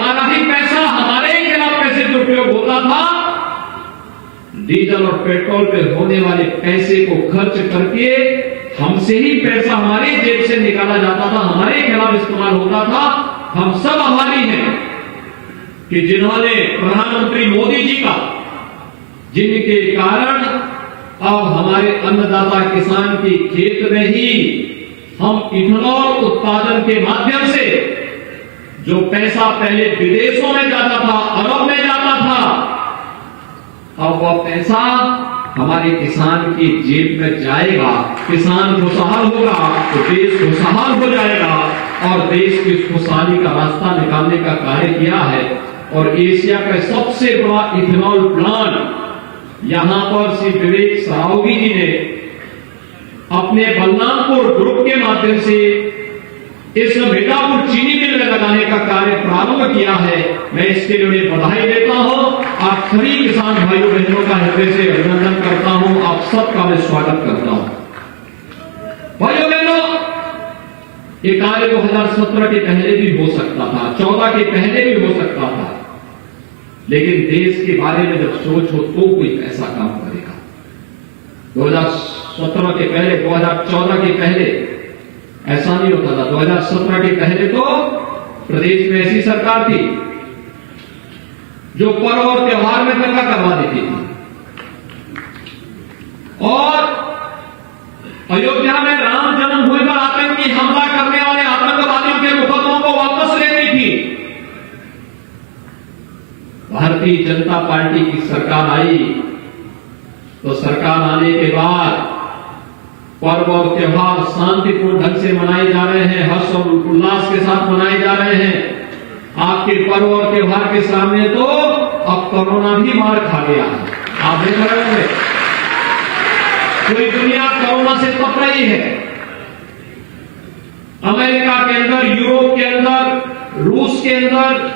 हमारा ही पैसा, हमारे ही खिलाफ पैसे दुरुपयोग होता था। डीजल और पेट्रोल पे होने वाले पैसे को खर्च करके हमसे ही पैसा हमारे जेब से निकाला जाता था, हमारे खिलाफ इस्तेमाल होता था। हम सब आभारी हैं कि जिन्होंने प्रधानमंत्री मोदी जी का, जिनके कारण अब हमारे अन्नदाता किसान की खेत में ही हम इथेनॉल उत्पादन के माध्यम से जो पैसा पहले विदेशों में जाता था, अरब में जाता था, अब वह पैसा हमारे किसान की जेब में जाएगा। किसान खुशहाल होगा तो देश खुशहाल हो जाएगा और देश की खुशहाली का रास्ता निकालने का कार्य किया है। और एशिया का सबसे बड़ा इथेनॉल प्लांट यहां पर श्री विवेक सरावगी जी ने अपने बलरामपुर ग्रुप के माध्यम से इस मिर्जापुर चीनी मिल में लगाने का कार्य प्रारंभ किया है। मैं इसके लिए बधाई देता हूं। आप सभी किसान भाइयों बहनों का हृदय से अभिनंदन करता हूं। आप सबका मैं स्वागत करता हूं। भाइयों बहनों, ये कार्य 2017 के पहले भी हो सकता था, 14 के पहले भी हो सकता था, लेकिन देश के बारे में जब सोच हो तो कोई ऐसा काम करेगा। 2017 के पहले, 2014 के पहले ऐसा नहीं होता था। 2017 के पहले तो प्रदेश में ऐसी सरकार थी जो पर्व और त्योहार में दंगा करवा देती थी और अयोध्या में राम जन्मभूमि पर आतंकी हमला करने वाले आतंकवादियों के मुकदमों को वापस लेती थी। भारतीय जनता पार्टी की सरकार आई तो सरकार आने के बाद पर्व और त्योहार शांतिपूर्ण ढंग से मनाए जा रहे हैं, हर्ष और उल्लास के साथ मनाए जा रहे हैं। आपके पर्व और त्योहार के सामने तो अब कोरोना भी मार खा गया। आप देख रहे होंगे पूरी दुनिया कोरोना से तप रही है। अमेरिका के अंदर, यूरोप के अंदर, रूस के अंदर,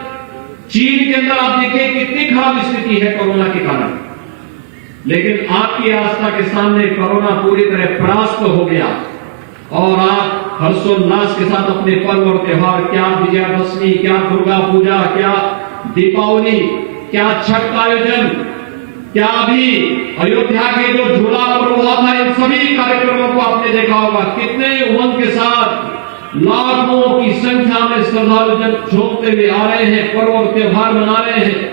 चीन के अंदर आप देखिए कितनी खराब स्थिति है कोरोना के कारण। लेकिन आपकी आस्था के सामने कोरोना पूरी तरह परास्त हो गया और आप हर्षोल्लास के साथ अपने पर्व और त्योहार, क्या विजयादशमी, क्या दुर्गा पूजा, क्या दीपावली, क्या छठ का आयोजन, क्या अभी अयोध्या के जो झूला पर्व हुआ था, इन सभी कार्यक्रमों को आपने देखा होगा। कितने उमंग के साथ लाखों की संख्या में श्रद्धालु जन झूमते हुए आ रहे हैं, पर्व और त्योहार मना रहे हैं।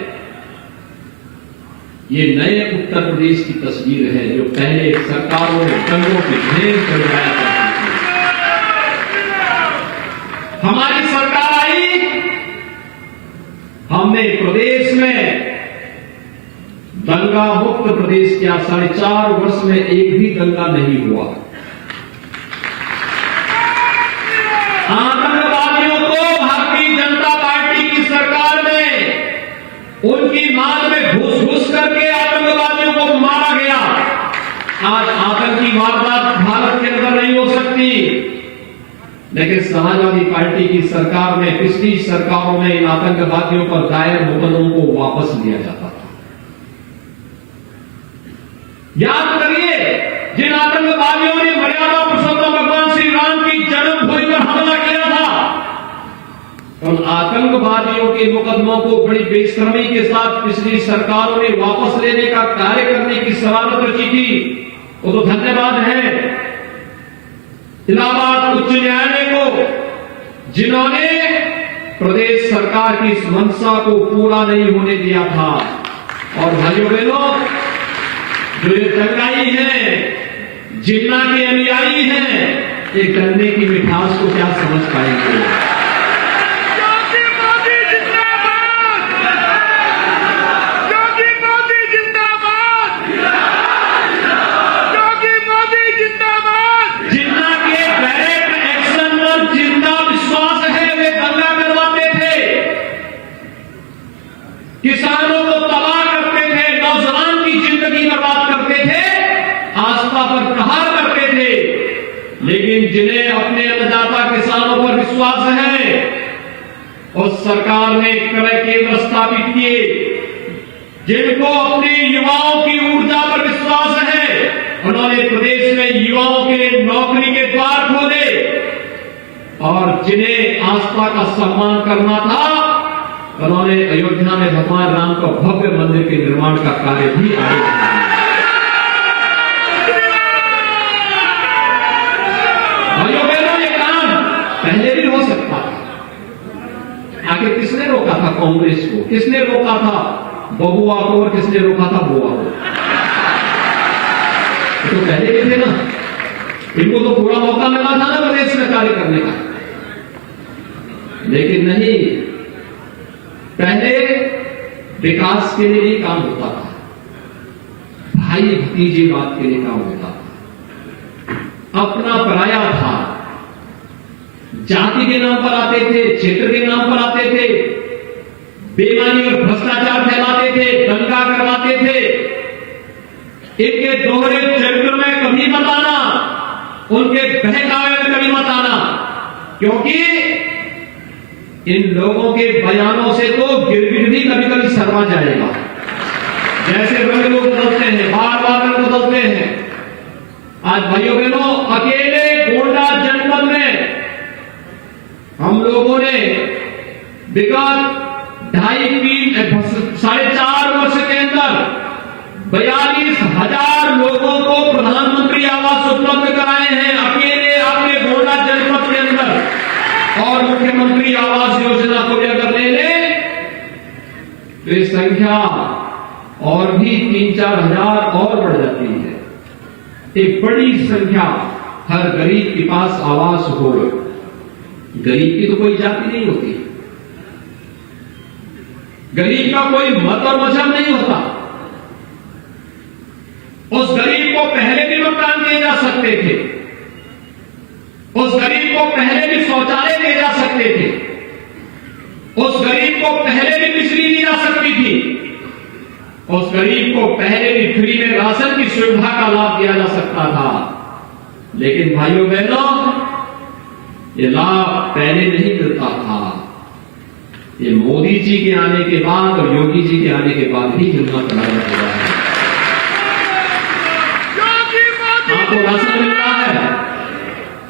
ये नए उत्तर प्रदेश की तस्वीर है जो पहले सरकारों ने दंगों के ढेर करवाया करती थी। हमारी सरकार आई, हमने प्रदेश में दंगा मुक्त प्रदेश किया। 4.5 वर्ष में एक भी दंगा नहीं हुआ। आतंकवादियों को भारतीय जनता पार्टी की सरकार में उनकी मान में घुस घुस करके आतंकवादियों को मारा गया। आज आतंकी वारदात भारत के अंदर नहीं हो सकती, लेकिन समाजवादी पार्टी की सरकार में, पिछली सरकारों में इन आतंकवादियों पर दायर मुकदमों को वापस लिया जाता था। याद करिए, जिन आतंकवादियों ने मर्यादा पुरुषोत्तम भगवान श्री राम की जन्मभूमि पर हमला किया था, उन आतंकवादियों के मुकदमों को बड़ी बेशर्मी के साथ पिछली सरकारों ने वापस लेने का कार्य करने की शरारत रची थी। वो तो धन्यवाद है इलाहाबाद उच्च न्यायालय को, जिन्होंने प्रदेश सरकार की इस मंशा को पूरा नहीं होने दिया था। और भाइयों बहनों, जो ये दंगाई है, जिन्ना के अनुयायी हैं, ये गन्ने की मिठास को क्या समझ पाएंगे? किसानों को तबाह करते थे, नौजवान की जिंदगी बर्बाद करते थे, आस्था पर प्रहार करते थे। लेकिन जिन्हें अपने अन्नदाता किसानों पर विश्वास है, उस सरकार ने क्रय केंद्र स्थापित किए। जिनको अपने युवाओं की ऊर्जा पर विश्वास है, उन्होंने प्रदेश में युवाओं के लिए नौकरी के द्वार खोले। और जिन्हें आस्था का सम्मान करना था, उन्होंने अयोध्या में भगवान राम का भव्य मंदिर के निर्माण का कार्य भी आगे बढ़ाया। भाइयों बहनों, ये काम पहले भी हो सकता था। आखिर किसने रोका था कांग्रेस को? किसने रोका था बबुआ को? और किसने रोका था बुआ को? तो पहले भी थे ना, इनको तो पूरा मौका मिला था ना प्रदेश में कार्य करने का। लेकिन नहीं, पहले विकास के लिए ही काम होता था, भाई भतीजेवाद के लिए काम होता था, अपना पराया था, जाति के नाम पर आते थे, क्षेत्र के नाम पर आते थे, बेईमानी और भ्रष्टाचार फैलाते थे, दंगा करवाते थे। इनके दोहरे चरित्र में कभी मत आना, उनके बहकावे में कभी मत आना, क्योंकि इन लोगों के बयानों से तो गिरगिट भी कभी कभी शर्मा जाएगा। जैसे रंग लोग बदलते हैं, बार बार रंग बदलते हैं। आज भाइयों बहनों, अकेले गोंडा जनपद में हम लोगों ने विगत 4.5 वर्ष के अंदर 42,000 लोगों को प्रधानमंत्री आवास उपलब्ध कराए हैं, अकेले आपके गोंडा जनपद के अंदर। और मुख्यमंत्री आवास योजना को भी अगर ले लें तो ये संख्या और भी 3-4 हजार और बढ़ जाती है। एक बड़ी संख्या, हर गरीब के पास आवास हो। गरीब की तो कोई जाति नहीं होती, गरीब का कोई मत और मजहब नहीं होता। उस गरीब को पहले भी मकान दिए जा सकते थे, उस गरीब को पहले भी शौचालय दिए जा सकते थे, उस गरीब को पहले भी बिजली दी जा सकती थी, उस गरीब को पहले भी फ्री में राशन की सुविधा का लाभ दिया जा सकता था। लेकिन भाइयों बहनों, ये लाभ पहले नहीं मिलता था। ये मोदी जी के आने के बाद और योगी जी के आने के बाद ही मिलना कराया हुआ है। आपको राशन मिल रहा है,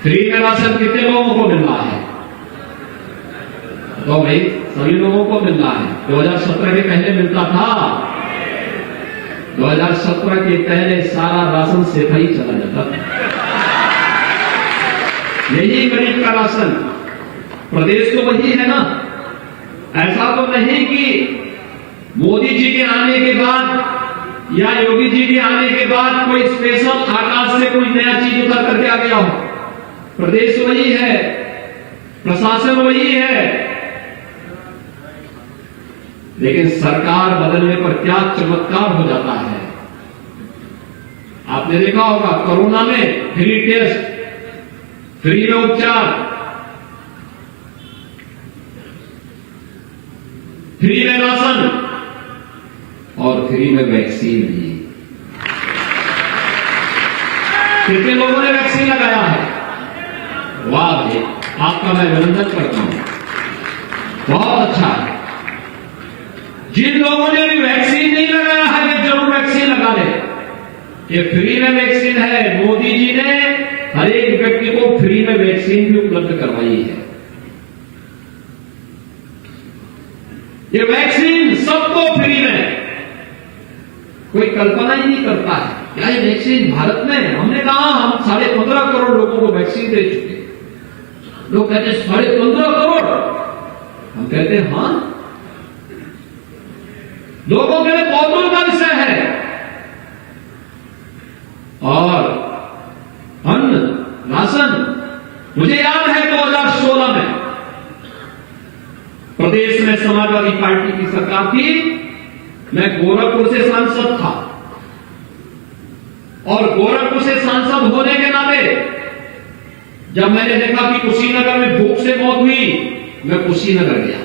फ्री में राशन कितने लोगों को मिल रहा है? तो भाई सभी लोगों को मिल रहा है। 2017 के पहले मिलता था, 2017 के पहले सारा राशन सेठा ही चला जाता था। यही गरीब का राशन, प्रदेश तो वही है ना। ऐसा तो नहीं कि मोदी जी के आने के बाद या योगी जी के आने के बाद कोई स्पेशल आकाश से कोई नया चीज उतर करके आ गया हो। प्रदेश वही है, प्रशासन वही है, लेकिन सरकार बदलने पर क्या चमत्कार हो जाता है। आपने देखा होगा, कोरोना में फ्री टेस्ट, फ्री में उपचार, फ्री में राशन और फ्री में वैक्सीन भी। कितने लोगों ने वैक्सीन लगाया है? वाह भाई, आपका मैं अभिनंदन करता हूं, बहुत अच्छा है। जिन लोगों ने भी वैक्सीन नहीं लगाया है वे जरूर वैक्सीन लगा ले। ये फ्री में वैक्सीन है, मोदी जी ने हर एक व्यक्ति को फ्री में वैक्सीन भी उपलब्ध करवाई है। ये वैक्सीन सबको फ्री में, कोई कल्पना ही नहीं करता है क्या ये वैक्सीन भारत में। हमने कहा हम 15.5 करोड़ लोगों को वैक्सीन दे चुके। लोग कहते 15.5 करोड़, हम कहते हैं हां, लोगों के लिए कौतूहल का विषय है। और अन्न राशन, मुझे याद है 2016 में प्रदेश में समाजवादी पार्टी की सरकार थी, मैं गोरखपुर से सांसद था और गोरखपुर से सांसद होने के नाते जब मैंने देखा कि कुशीनगर में भूख से मौत हुई, मैं कुशीनगर गया।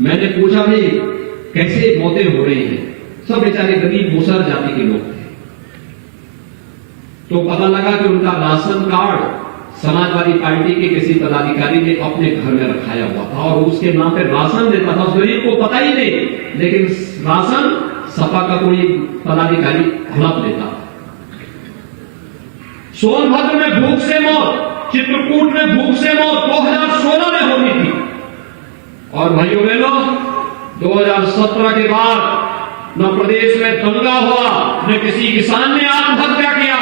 मैंने पूछा भाई कैसे मौतें हो रही हैं? सब बेचारे गरीब मुसहर जाति के लोग थे। तो पता लगा कि उनका राशन कार्ड समाजवादी पार्टी के किसी पदाधिकारी ने अपने घर में रखाया हुआ था और उसके नाम पे राशन देता था। उस गरीब को पता ही नहीं, लेकिन राशन सपा का कोई पदाधिकारी हड़प लेता था। सोनभद्र में भूख से मौत, चित्रकूट में भूख से मौत 2016 में होनी थी और भाइयों बहनों, 2017 के बाद न प्रदेश में दंगा हुआ, न किसी किसान ने आत्महत्या किया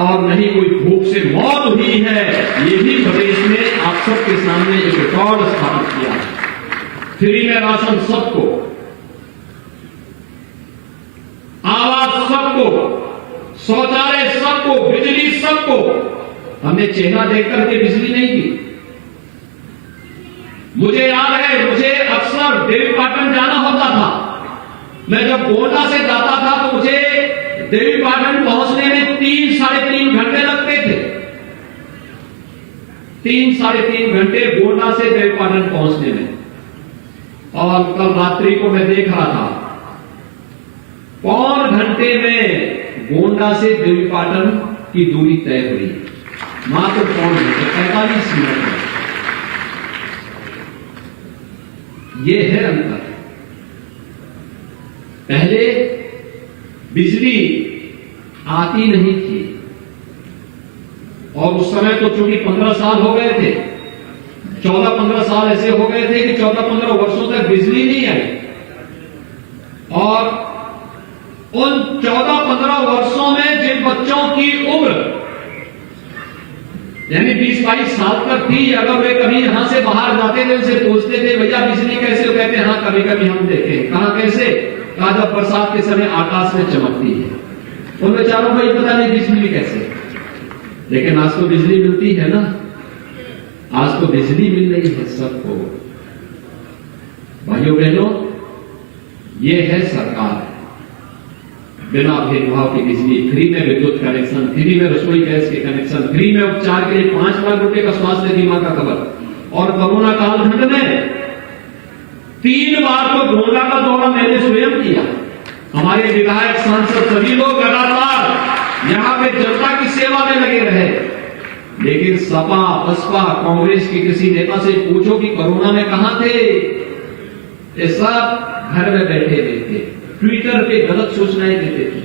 और न ही कोई भूख से मौत हुई है। ये भी प्रदेश में आप सबके सामने एक रिकॉर्ड स्थापित किया है। फ्री में राशन सबको, आवास सबको, शौचालय सबको, बिजली सबको। हमने चेहरा देख करके बिजली नहीं दी। मुझे याद है, मुझे अक्सर देवीपाटन जाना होता था। मैं जब गोंडा से जाता था तो मुझे देवीपाटन पहुंचने में 3-3.5 घंटे लगते थे। 3-3.5 घंटे गोंडा से देवीपाटन पहुंचने में। और कल रात्रि को मैं देख रहा था, 5 घंटे में गोंडा से देवीपाटन की दूरी तय हुई। मात्र 5 घंटे, 45 मिनट में। ये है अंतर। पहले बिजली आती नहीं थी और उस समय तो चूंकि 15 साल हो गए थे, 14-15 साल ऐसे हो गए थे कि 14-15 वर्षों तक बिजली नहीं आई। और उन 14-15 वर्षों में जिन बच्चों की उम्र यानी 20-22 साल तक थी, अगर वे कभी यहां से बाहर जाते थे, उनसे पूछते थे भैया बिजली कैसे हो, कहते हैं हाँ कभी कभी हम देखे। कहां कैसे? कहा जब बरसात के समय आकाश में चमकती है। उन बेचारों को ये पता नहीं बिजली कैसे। लेकिन आज तो बिजली मिलती है ना, आज तो बिजली मिल रही है सबको। भाइयों बहनों, ये है सरकार। बिना भेदभाव की बिजली, फ्री में विद्युत कनेक्शन, फ्री में रसोई गैस के कनेक्शन, फ्री में उपचार के लिए 5 लाख रुपए का स्वास्थ्य बीमा का कवर। और कोरोना कालखंड में 3 बार तो गोंडा का दौरा मैंने स्वयं किया। हमारे विधायक, सांसद सभी लोग लगातार यहां पे जनता की सेवा में लगे रहे। लेकिन सपा, बसपा, कांग्रेस के किसी नेता से पूछो कि कोरोना में कहां थे, ये सब घर में बैठे हुए थे, ट्विटर पे गलत सूचनाएं देते थे।